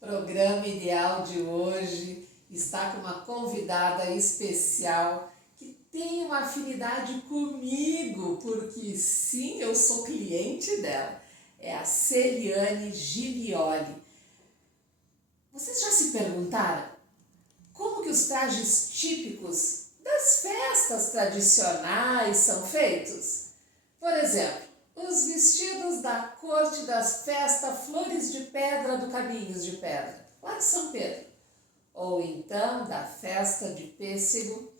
Programa Ideal de hoje está com uma convidada especial que tem uma afinidade comigo, porque sim, eu sou cliente dela. É a Celiane Gilioli. Vocês já se perguntaram como que os trajes típicos das festas tradicionais são feitos? Por exemplo, os vestidos da corte das festas Flores de Pedra do Caminhos de Pedra, lá de São Pedro. Ou então da festa de pêssego,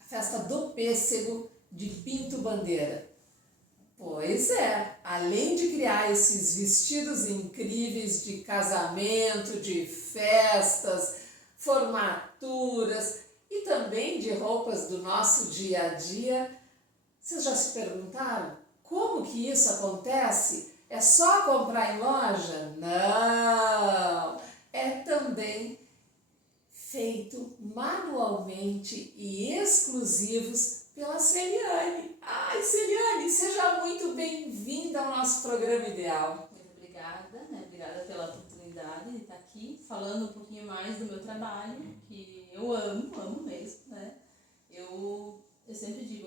a festa do pêssego de Pinto Bandeira. Pois é, além de criar esses vestidos incríveis de casamento, de festas, formaturas e também de roupas do nosso dia a dia, vocês já se perguntaram como que isso acontece? É só comprar em loja? Não! É também feito manualmente e exclusivos pela Celiane. Ai, Celiane, seja muito bem-vinda ao nosso programa Ideal. Muito obrigada, Obrigada pela oportunidade de estar aqui falando um pouquinho mais do meu trabalho, que eu amo mesmo, né? Eu sempre digo,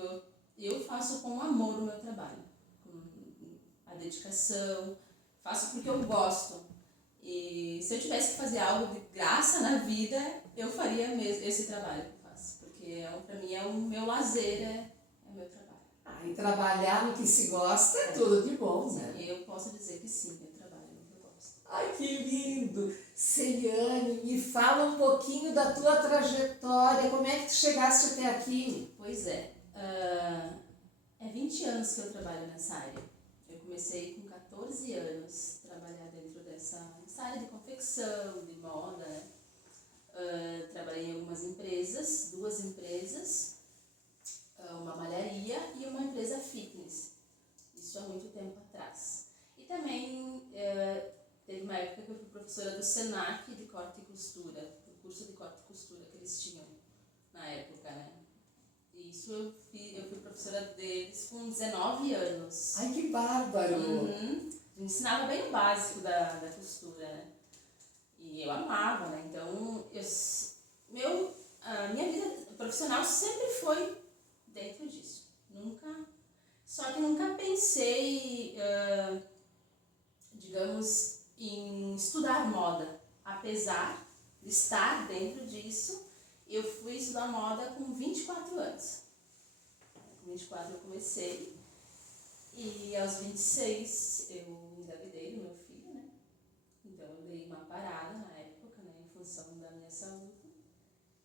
eu faço com amor o meu trabalho, com a dedicação, faço porque eu gosto. E se eu tivesse que fazer algo de graça na vida, eu faria mesmo esse trabalho que eu faço, porque para mim é o meu lazer, é o meu trabalho. E trabalhar no que se gosta é tudo de bom, né? E eu posso dizer que sim, eu trabalho no que eu gosto. Ai, que lindo! Celiane, me fala um pouquinho da tua trajetória, como é que tu chegaste até aqui? Pois é, é 20 anos que eu trabalho nessa área. Eu comecei com 14 anos a trabalhar dentro dessa área de confecção, de moda, né? Trabalhei em algumas empresas, 2 empresas, uma malharia e uma empresa fitness. Isso há muito tempo atrás. E também teve uma época que eu fui professora do Senac de corte e costura, do curso de corte e costura que eles tinham na época, né? E isso eu fui professora deles com 19 anos. Ai, que bárbaro! Me ensinava bem o básico da costura, né? E eu amava, né? Então, a minha vida profissional sempre foi dentro disso. Só que nunca pensei, digamos, em estudar moda. Apesar de estar dentro disso, eu fui estudar moda com 24 anos. Com 24 eu comecei e aos 26 eu engravidei do meu filho, né? Então eu dei uma parada na época, né, em função da minha saúde.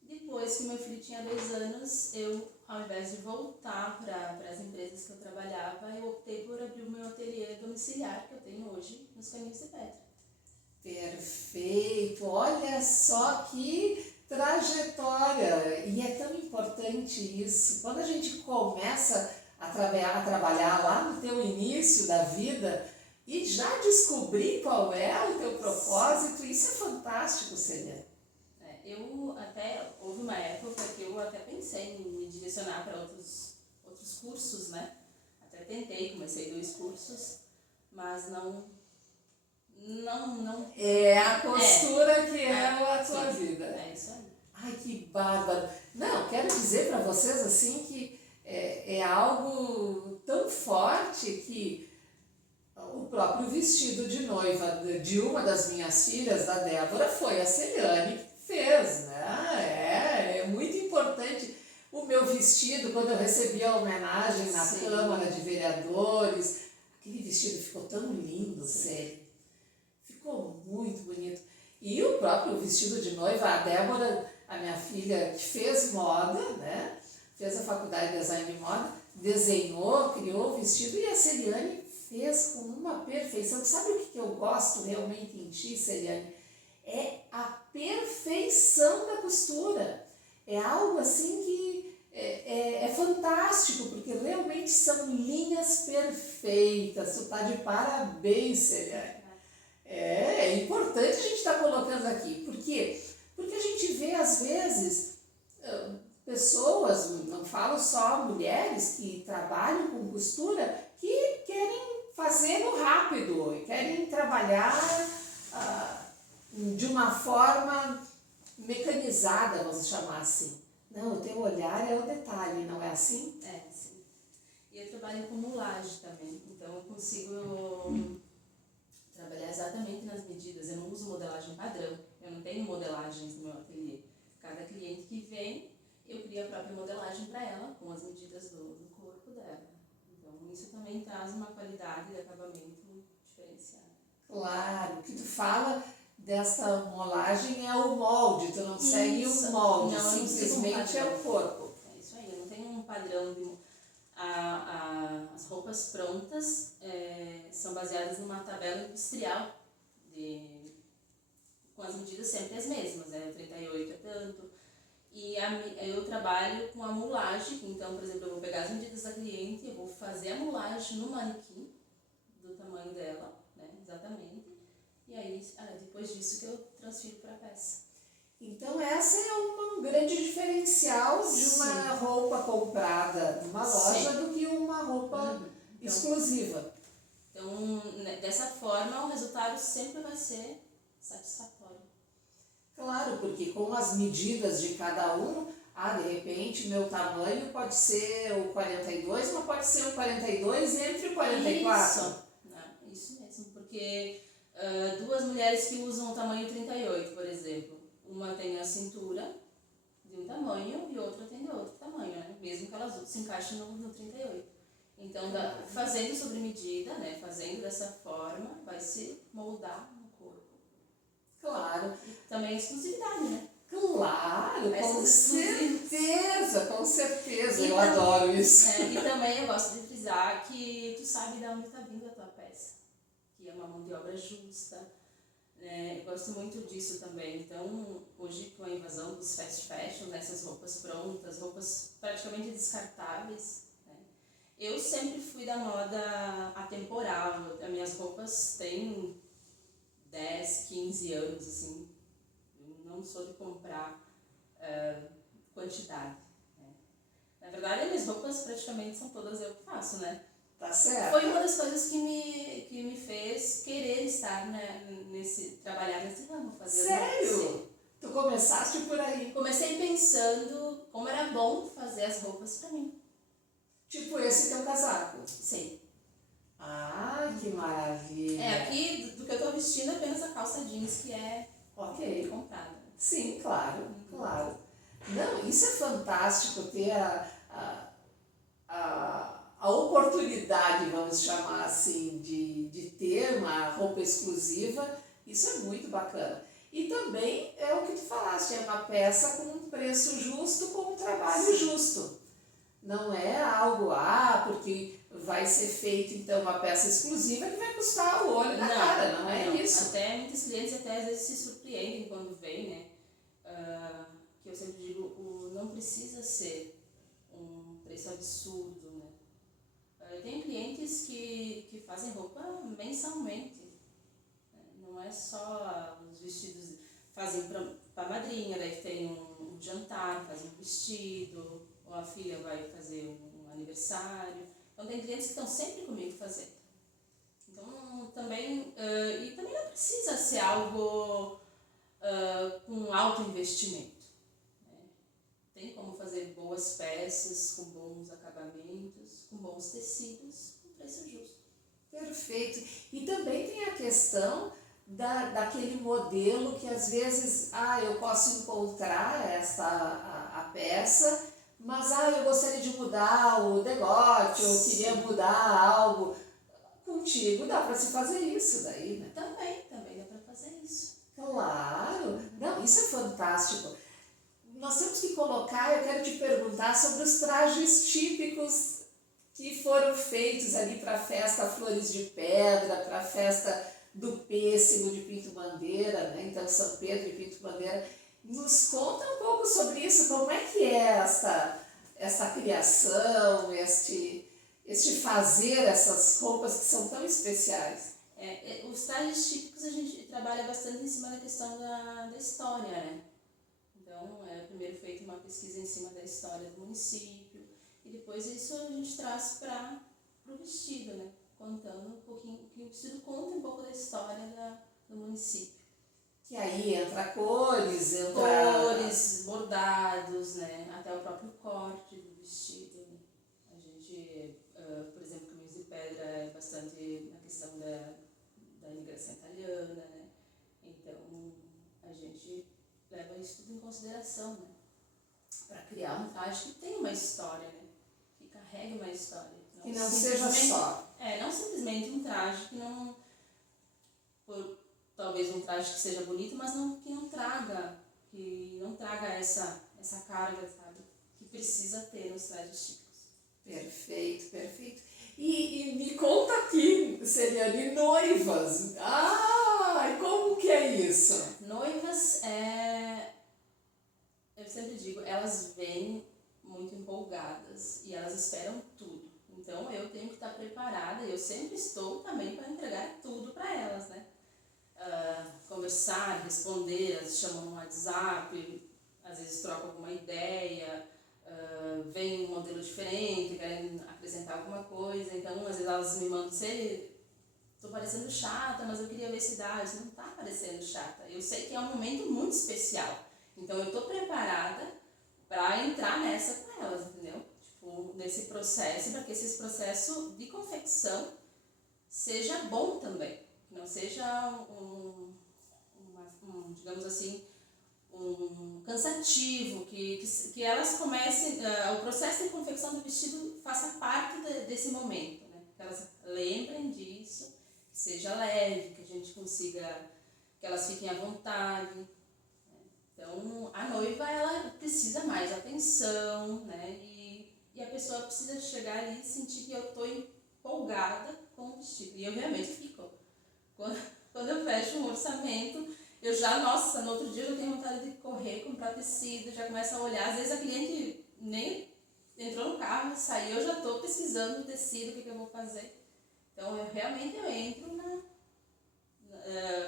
Depois que meu filho tinha 2 anos, eu, ao invés de voltar para as empresas que eu trabalhava, eu optei por abrir o meu ateliê domiciliar que eu tenho hoje nos Caminhos de Pedra. Perfeito! Olha só que trajetória! E é tão importante isso. Quando a gente começa a trabalhar lá no teu início da vida e já descobrir qual é o teu propósito, isso é fantástico, Celiane. Houve uma época que eu até pensei em me direcionar para outros cursos, né? Até tentei, comecei 2 cursos, mas não. É a costura que é a tua sim, vida. É isso aí. Ai, que bárbaro! Não, quero dizer para vocês assim que é algo tão forte que o próprio vestido de noiva de uma das minhas filhas, da Débora, foi a Celiane que fez, né? É muito importante. O meu vestido, quando eu recebi a homenagem na Câmara de Vereadores, aquele vestido ficou tão lindo, sério. Ficou muito bonito. E o próprio vestido de noiva, a Débora, a minha filha, que fez moda, né? Fez a faculdade de design de moda, desenhou, criou o vestido e a Celiane fez com uma perfeição. Sabe o que eu gosto realmente em ti, Celiane? É a perfeição da costura. É algo assim que é fantástico, porque realmente são linhas perfeitas. Tu tá de parabéns, Celiane. É importante a gente estar colocando aqui. Por quê? Porque a gente vê, às vezes, pessoas, não falo só mulheres que trabalham com costura, que querem fazer no rápido, querem trabalhar de uma forma mecanizada, vamos chamar assim. Não, o teu olhar é o detalhe, não é assim? É, sim. E eu trabalho com mulagem também, então eu consigo trabalhar exatamente nas medidas. Eu não uso modelagem padrão, eu não tenho modelagens no meu ateliê. Cada cliente que vem, eu crio a própria modelagem para ela, com as medidas do corpo dela. Então isso também traz uma qualidade de acabamento diferenciada. Claro, o que tu fala desta molagem é o molde, tu não segue um molde, Não, eu não sigo um simplesmente é padrão. o corpo. É isso aí, eu não tenho um padrão de as roupas prontas são baseadas numa tabela industrial com as medidas sempre as mesmas, 38 é tanto. E eu trabalho com a mulagem, então, por exemplo, eu vou pegar as medidas da cliente, eu vou fazer a mulagem no manequim, do tamanho dela, né, exatamente. E aí, depois disso que eu transfiro para a peça. Então essa é um grande diferencial de uma roupa comprada numa loja do que uma roupa exclusiva. Então, dessa forma, o resultado sempre vai ser satisfatório. Claro, porque com as medidas de cada um, de repente meu tamanho pode ser o 42, mas pode ser o 42 entre o 44. Isso mesmo, porque duas mulheres que usam o tamanho 38, por exemplo, uma tem a cintura de um tamanho e outra tem de outro tamanho, né? Mesmo que elas se encaixem no 38. Então, fazendo sobre medida, né? Fazendo dessa forma, vai se moldar no corpo. Claro. E também a exclusividade, né? Claro, com certeza, eu também, adoro isso. E também eu gosto de frisar que tu sabe de onde está vindo a tua peça, que é uma mão de obra justa, né? Eu gosto muito disso também. Então, hoje com a invasão dos fast fashion, essas roupas prontas, roupas praticamente descartáveis, né? Eu sempre fui da moda atemporal, as minhas roupas têm 10, 15 anos, assim. Eu não sou de comprar quantidade, né? Na verdade, as minhas roupas praticamente são todas eu que faço, né? Tá certo. Foi uma das coisas que me fez querer estar, né, trabalhar nesse ramo. Sério? Tu começaste por aí? Comecei pensando como era bom fazer as roupas pra mim. Tipo esse teu casaco? Sim. Que maravilha. Aqui do que eu tô vestindo apenas a calça jeans que é comprada. Sim, claro, claro. Não, isso é fantástico ter a oportunidade, vamos chamar assim, de ter uma roupa exclusiva. Isso é muito bacana. E também é o que tu falaste, é uma peça com um preço justo, com um trabalho justo. Não é algo, porque vai ser feito então uma peça exclusiva que vai custar o olho da cara, não é isso. Até muitos clientes até às vezes se surpreendem quando vêm, né? Que eu sempre digo, não precisa ser um preço absurdo, né? Eu tenho clientes que fazem roupa mensalmente, né? Não é só os vestidos, fazem para madrinha, daí tem um jantar, fazem um vestido, ou a filha vai fazer um aniversário. Então tem clientes que estão sempre comigo fazendo. Então também, e também não precisa ser algo com alto investimento, né? Tem como fazer boas peças, com bons acabamentos, com bons tecidos, com preço justo. Perfeito. E também tem a questão daquele modelo que às vezes, eu posso encontrar a peça, mas eu gostaria de mudar o decote, eu queria mudar algo. Contigo dá para se fazer isso daí, né? Também dá para fazer isso. Claro! Não, isso é fantástico. Nós temos que colocar, eu quero te perguntar sobre os trajes típicos que foram feitos ali para a festa Flores de Pedra, para a festa do Pêssego de Pinto Bandeira, né? Então São Pedro e Pinto Bandeira. Nos conta um pouco sobre isso, como é que é esta criação, este fazer essas roupas que são tão especiais. Os trajes típicos a gente trabalha bastante em cima da questão da história, né? Então, primeiro feito uma pesquisa em cima da história do município e depois isso a gente traz para o vestido, né? Contando um pouquinho, que o vestido conta um pouco da história do município. Que aí entra cores, entra... Cores, bordados, né? Até o próprio corte do vestido. Né? A gente, por exemplo, Caminhos de Pedra é bastante na questão da imigração italiana, né? Então, a gente leva isso tudo em consideração, né? Para criar um traje que tenha uma história, né? Que carregue uma história. Que não seja só. Não simplesmente um traje que não... talvez um traje que seja bonito, mas que não traga essa carga, sabe? Que precisa ter nos trajes típicos. Perfeito, perfeito. E me conta aqui, Celiane, noivas. Ah, e como que é isso? Noivas, eu sempre digo, elas vêm muito empolgadas e elas esperam tudo. Então eu tenho que estar preparada e eu sempre estou também para entregar tudo para elas, né? Conversar, responder, elas chamam no WhatsApp, às vezes trocam alguma ideia, vem um modelo diferente, querem acrescentar alguma coisa, então às vezes elas me mandam, estou parecendo chata, mas eu queria ver se dá, isso não está parecendo chata, eu sei que é um momento muito especial, então eu estou preparada para entrar nessa com elas, entendeu? Tipo, nesse processo, para que esse processo de confecção seja bom também. Não seja digamos assim, um cansativo, que elas comecem, o processo de confecção do vestido faça parte desse momento, né? Que elas lembrem disso, que seja leve, que a gente consiga, que elas fiquem à vontade. Né? Então, a noiva, ela precisa mais atenção, né? E a pessoa precisa chegar ali e sentir que eu estou empolgada com o vestido. E eu realmente fico. Quando eu fecho um orçamento, eu já, nossa, no outro dia eu já tenho vontade de correr, comprar tecido, já começo a olhar. Às vezes a cliente nem entrou no carro, saiu, eu já estou pesquisando o tecido, o que eu vou fazer. Então, eu entro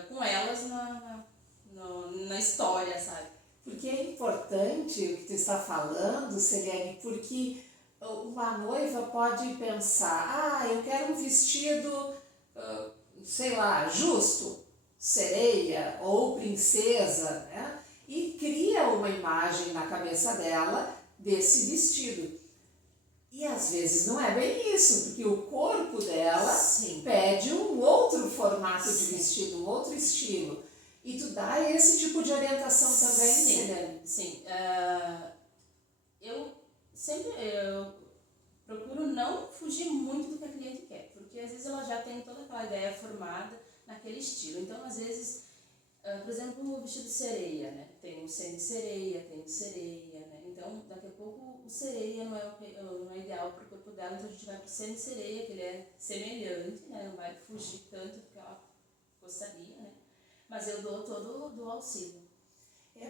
com elas na história, sabe? Porque é importante o que tu está falando, Celiane, porque uma noiva pode pensar, eu quero um vestido, sei lá, justo, sereia ou princesa, né? E cria uma imagem na cabeça dela desse vestido. E às vezes não é bem isso, porque o corpo dela Sim. pede um outro formato de Sim. vestido, um outro estilo. E tu dá esse tipo de orientação também, Celiane? Sim. Eu procuro não fugir muito do que a cliente quer, porque às vezes ela já tem toda aquela ideia formada naquele estilo. Então, às vezes, por exemplo, o vestido sereia, né? Tem o semi-sereia, tem o sereia, né? Então, daqui a pouco, o sereia não é ideal para o corpo dela, então a gente vai para o semi-sereia, que ele é semelhante, né? Não vai fugir tanto do que ela gostaria, né? Mas eu dou todo o auxílio.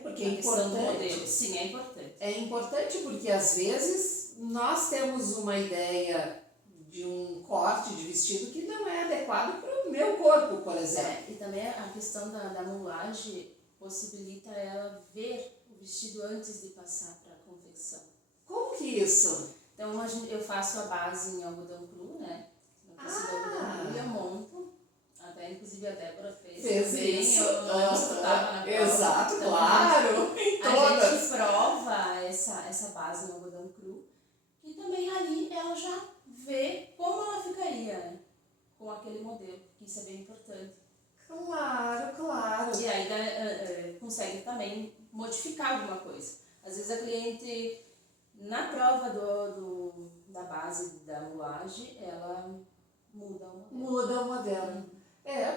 Porque é importante. Sim, é importante. É importante porque às vezes nós temos uma ideia de um corte de vestido que não é adequado para o meu corpo, por exemplo. E também a questão da moulagem possibilita ela ver o vestido antes de passar para a confecção. Como que isso? Então eu faço a base em algodão cru, né? No tecido algodão cru, e eu monto. Até inclusive a Débora fez bem, isso. Eu estudava na prova. Exato, então, claro. A gente prova essa base em algodão cru, e também ali ela já vê como ela ficaria, né? Com aquele modelo, que isso é bem importante. Claro, claro. E aí consegue também modificar alguma coisa. Às vezes a cliente, na prova da base da moulagem, ela muda o modelo. Muda o modelo.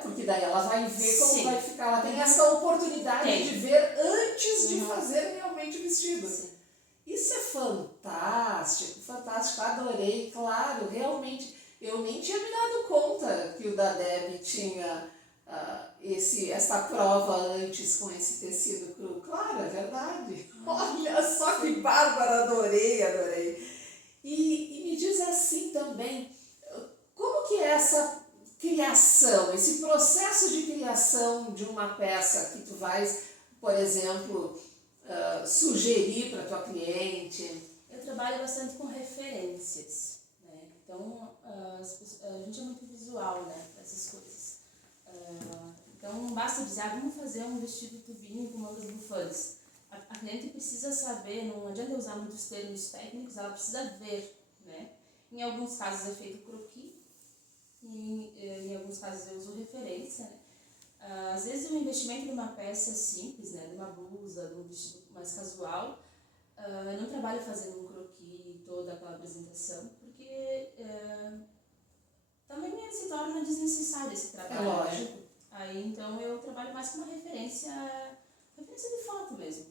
Porque daí ela vai ver como Sim. vai ficar. Ela tem essa oportunidade de ver antes de Uhum. fazer realmente o vestido. Sim. Isso é fantástico, fantástico, adorei, claro, realmente, eu nem tinha me dado conta que o da Deb tinha essa prova antes com esse tecido cru, claro, é verdade, olha só que bárbara, adorei. E me diz assim também, como que é essa criação, esse processo de criação de uma peça que tu vais, por exemplo, sugerir para tua cliente? Eu trabalho bastante com referências, né? Então a gente é muito visual, né, para essas coisas. Então não basta dizer, vamos fazer um vestido tubinho com mangas bufantes. A cliente precisa saber, não adianta usar muitos termos técnicos, ela precisa ver, né? Em alguns casos é feito croquis, em alguns casos eu uso referência, né? Às vezes o investimento de uma peça simples, né, de uma blusa, de um vestido mais casual, eu não trabalho fazendo um croquis toda aquela apresentação, porque também se torna desnecessário esse trabalho. É lógico. Aí então eu trabalho mais com uma referência de foto mesmo.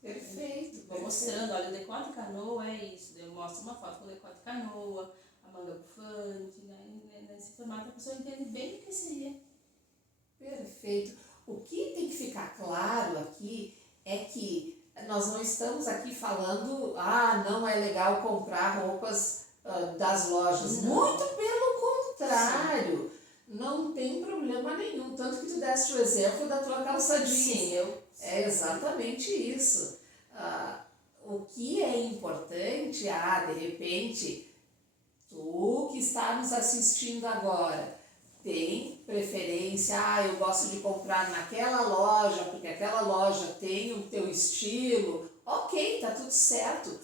Perfeito. Vou mostrando, olha, o decote canoa é isso, eu mostro uma foto com o decote canoa, a manga bufante, né? Nesse formato a pessoa entende bem o que seria. Perfeito. O que tem que ficar claro aqui é que nós não estamos aqui falando, não é legal comprar roupas das lojas. Não. Muito pelo contrário. Sim. Não tem problema nenhum. Tanto que tu deste o exemplo da tua calça jeans. Sim, É exatamente isso. O que é importante, de repente, tu que está nos assistindo agora, tem preferência, eu gosto de comprar naquela loja, porque aquela loja tem o teu estilo, ok, tá tudo certo.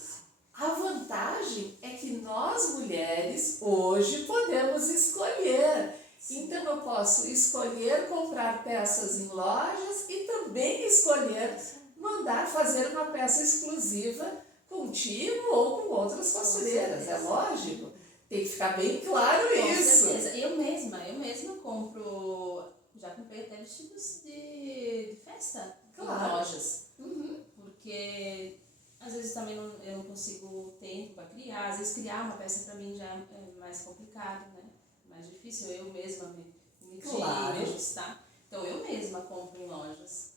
A vantagem é que nós mulheres hoje podemos escolher. Então eu posso escolher comprar peças em lojas e também escolher mandar fazer uma peça exclusiva contigo ou com outras costureiras, é lógico. Tem que ficar bem claro isso. Com certeza. Eu mesma compro, já comprei até vestidos de festa em lojas. Uhum. Porque às vezes também eu não consigo tempo para criar, às vezes criar uma peça para mim já é mais complicado, né? Mais difícil, eu mesma me ajustar. Então eu mesma compro em lojas.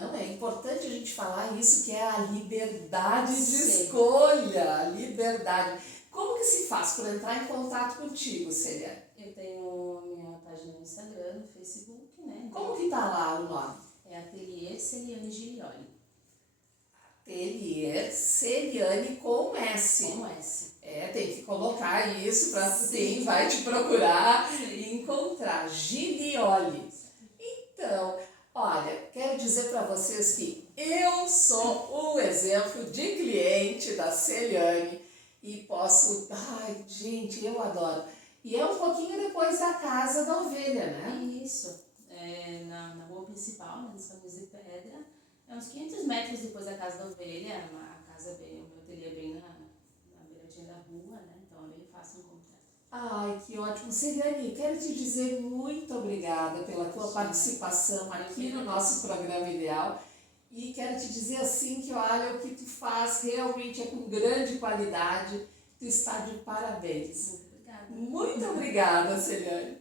Não, é importante a gente falar isso, que é a liberdade de Sim. escolha, a liberdade. Como que se faz para entrar em contato contigo, Celiane? Eu tenho minha página no Instagram, no Facebook, né? Como que tá lá o nome? É Ateliê Celiane Gilioli. Ateliê Celiane com S. Com S. Tem que colocar isso para quem vai te procurar e encontrar. Gilioli. Então, olha, quero dizer para vocês que eu sou o exemplo de cliente da Celiane e posso... gente, eu adoro. E é um pouquinho depois da Casa da Ovelha, né? Isso. Na rua principal, nos Caminhos de Pedra. É uns 500 metros depois da Casa da Ovelha. A casa o meu ateliê é bem na beiradinha da rua, né? Então é bem fácil encontrar. Ai, que ótimo. Celiane, quero te dizer muito obrigada pela tua participação aqui no nosso programa Ideal. E quero te dizer assim que, olha, o que tu faz realmente é com grande qualidade. Tu está de parabéns. Muito obrigada. Muito obrigada, Celiane.